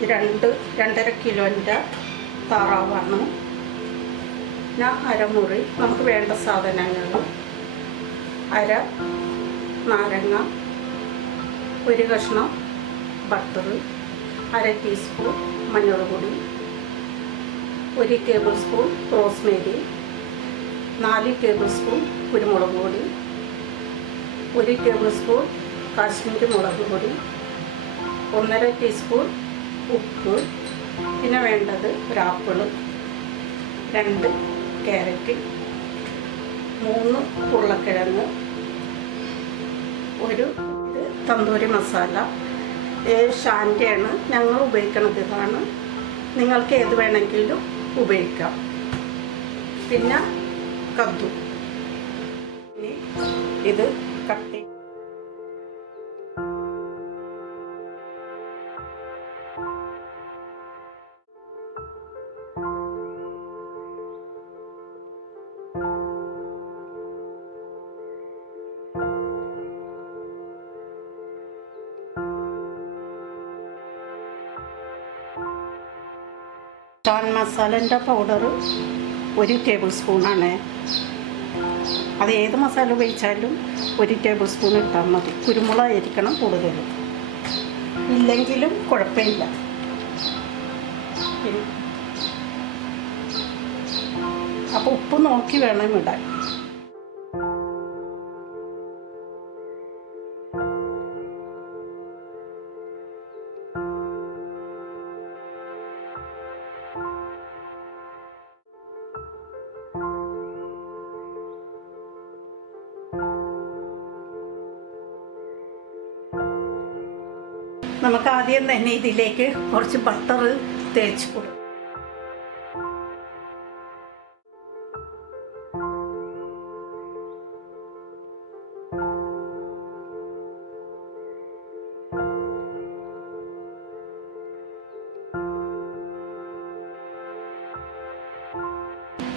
2-2.5 കിലോൻ്റെ താറാവാണ്. പിന്നെ അരമുറി നമുക്ക് വേണ്ട സാധനങ്ങൾ: അര നാരങ്ങ, 1 കഷ്ണം ബട്ടർ, 1/2 ടീസ്പൂൺ മഞ്ഞൾപ്പൊടി, 1 table spoon Rosemary, 4 table spoon കുരുമുളക് പൊടി, 1 ടേബിൾ സ്പൂൺ കാശ്മീരി മുളക് പൊടി, 1.5 ടീസ്പൂൺ ഉപ്പ്. പിന്നെ വേണ്ടത് ഒരു ആപ്പിള്, 2 ക്യാരറ്റ്, 3 ഉരുളക്കിഴങ്ങ്, ഒരു തന്തൂരി മസാല. ഷാൻഡയാണ് ഞങ്ങൾ ഉപയോഗിക്കുന്നത്. ഇതാണ്. നിങ്ങൾക്ക് ഏത് വേണമെങ്കിലും ഉപയോഗിക്കാം. പിന്നെ കദ്ദു. ഇത് കട്ടി. ചാൻ മസാലൻ്റെ പൗഡർ 1 ടേബിൾ സ്പൂണാണ്. അത് ഏത് മസാല ഉപയോഗിച്ചാലും 1 ടേബിൾ സ്പൂൺ ഇട്ടാൽ മതി. കുരുമുളകായിരിക്കണം കൂടുതൽ, ഇല്ലെങ്കിലും കുഴപ്പമില്ല. അപ്പോൾ ഉപ്പ് നോക്കി വേണം ഇടാൻ. നമുക്ക് ആദ്യം തന്നെ ഇതിലേക്ക് കുറച്ച് ബട്ടർ തേച്ച് കൊടുക്കും.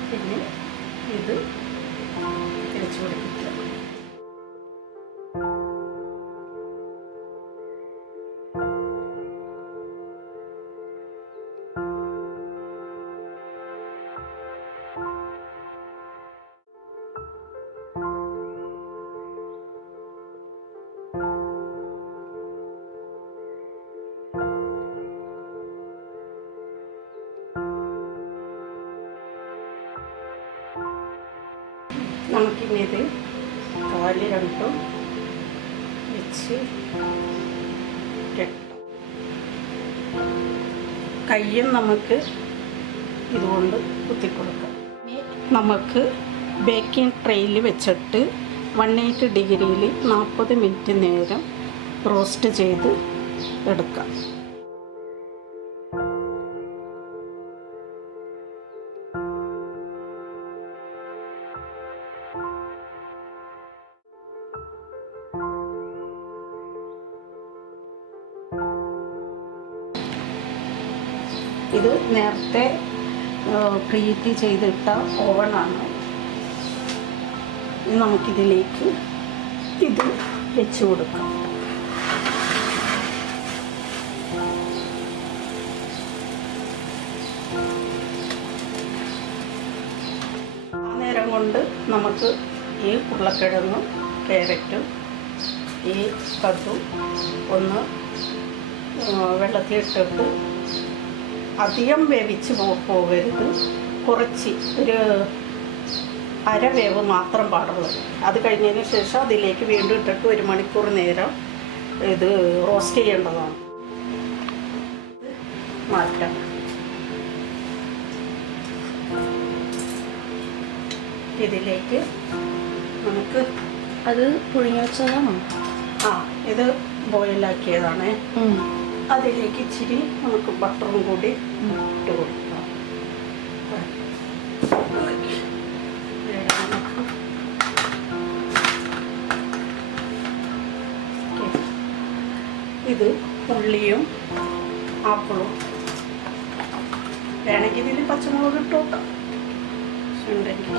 പിന്നെ ഇത് തേച്ച് കൊടുക്കുക. നമുക്കിനി ഇത് കാല് രണ്ടും വെച്ച് കെട്ടാം. കയ്യും നമുക്ക് ഇതുകൊണ്ട് കുത്തിക്കൊടുക്കാം. ഇനി നമുക്ക് ബേക്കിംഗ് ട്രേയിൽ വെച്ചിട്ട് 180 ഡിഗ്രിയിൽ 40 മിനിറ്റ് നേരം റോസ്റ്റ് ചെയ്ത് എടുക്കാം. ഇത് നേരത്തെ പ്രീഹീറ്റ് ചെയ്തിട്ട ഓവനാണ്. നമുക്കിതിലേക്ക് ഇത് വെച്ച് കൊടുക്കാം. ആ നേരം കൊണ്ട് നമുക്ക് ഈ ഉരുളക്കിഴങ്ങും ക്യാരറ്റും ഈ കദ്ദും ഒന്ന് വെള്ളത്തിലിട്ടിട്ട് അധികം വേവിച്ച് പോകരുത്. കുറച്ച് ഒരു അരവേവ് മാത്രം പാടുള്ളൂ. അത് കഴിഞ്ഞതിന് ശേഷം അതിലേക്ക് വീണ്ടും ഇട്ടിട്ട് 1 മണിക്കൂർ നേരം ഇത് റോസ്റ്റ് ചെയ്യേണ്ടതാണ്. മാറ്റാം. ഇതിലേക്ക് നമുക്ക് അത് പുഴുങ്ങി വെച്ചതാണോ? ഇത് ബോയിലാക്കിയതാണ്. അതിലേക്ക് ഇച്ചിരി നമുക്ക് ബട്ടറും കൂടി ഇട്ട് കൊടുക്കാം. ഇത് ഉള്ളിയും ആപ്പിളും വേണമെങ്കിൽ ഇതിൽ പച്ചമുളക് ഇട്ടോട്ടോ ഉണ്ടെങ്കിൽ.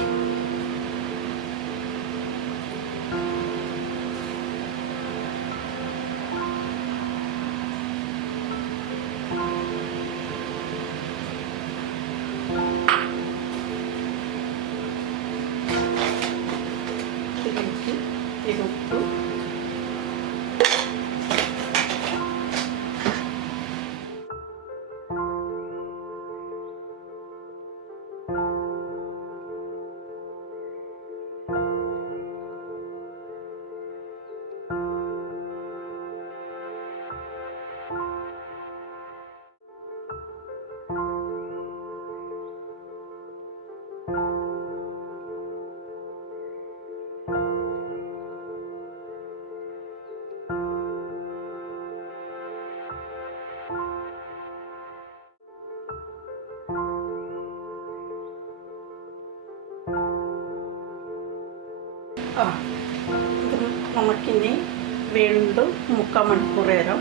വീണ്ടും 3/4 മണിക്കൂർ നേരം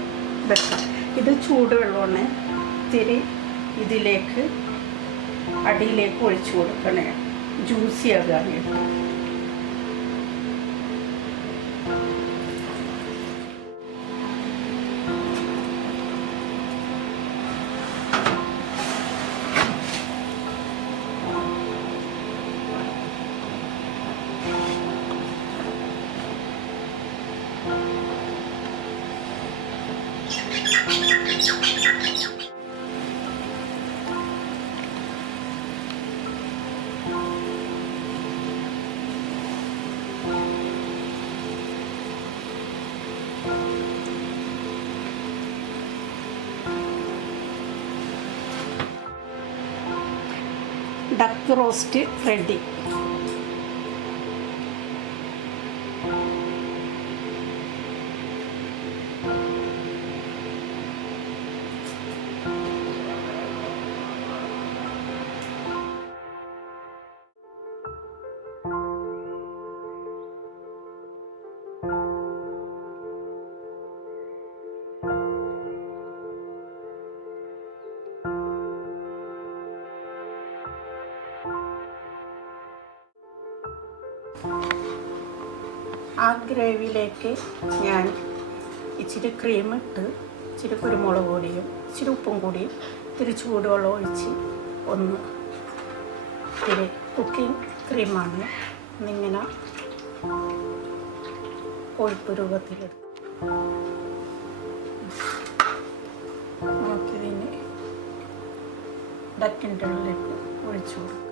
വെക്കാം. ഇത് ചൂടുവെള്ളമാണ്. ഇത്തിരി ഇതിലേക്ക് അടിയിലേക്ക് ഒഴിച്ചു കൊടുക്കണേ, ജ്യൂസി ആകാനായിട്ട്. Duck roast ready. ആ ഗ്രേവിയിലേക്ക് ഞാൻ ഇച്ചിരി ക്രീം ഇട്ട്, ഇച്ചിരി കുരുമുളക് പൊടിയും ഇച്ചിരി ഉപ്പും കൂടിയും ഇത്തിരി ചൂടുവെള്ളം ഒഴിച്ച് ഒന്ന് ഇത്തിരി കുക്കിംഗ് ക്രീമാണ് എന്നിങ്ങനെ കൊഴുപ്പ് രൂപത്തിലെടുക്കും. നമുക്കിതിന് ഡക്കിൻ്റെ ഉള്ളിലേക്ക് ഒഴിച്ചു കൊടുക്കും.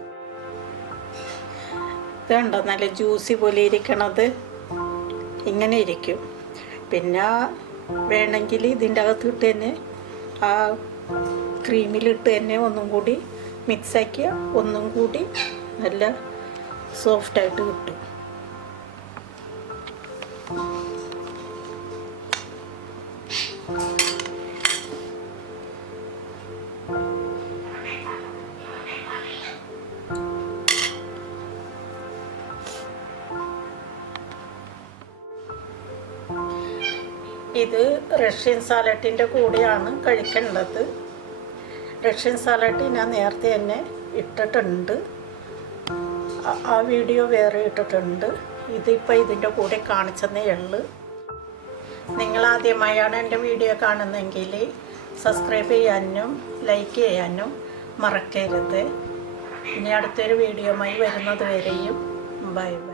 ഇതുണ്ടോ നല്ല ജ്യൂസി പോലെ ഇരിക്കണത്, ഇങ്ങനെ ഇരിക്കും. പിന്നെ വേണമെങ്കിൽ ഇതിൻ്റെ അകത്തിട്ട് തന്നെ ആ ക്രീമിലിട്ട് തന്നെ ഒന്നും കൂടി മിക്സാക്കിയാൽ ഒന്നും കൂടി നല്ല സോഫ്റ്റായിട്ട് കിട്ടും. ഇത് റഷ്യൻ സാലഡിൻ്റെ കൂടെയാണ് കഴിക്കേണ്ടത്. റഷ്യൻ സാലഡ് ഞാൻ നേരത്തെ തന്നെ ഇട്ടിട്ടുണ്ട്, ആ വീഡിയോ വേറെ ഇട്ടിട്ടുണ്ട്. ഇതിപ്പോൾ ഇതിൻ്റെ കൂടെ കാണിച്ചെന്നേ ഉള്ളൂ. നിങ്ങളാദ്യമായാണ് എൻ്റെ വീഡിയോ കാണുന്നതെങ്കിൽ സബ്സ്ക്രൈബ് ചെയ്യാനും ലൈക്ക് ചെയ്യാനും മറക്കരുത്. ഇനി അടുത്തൊരു വീഡിയോയുമായി വരുന്നത് വരെയും ബൈ ബൈ.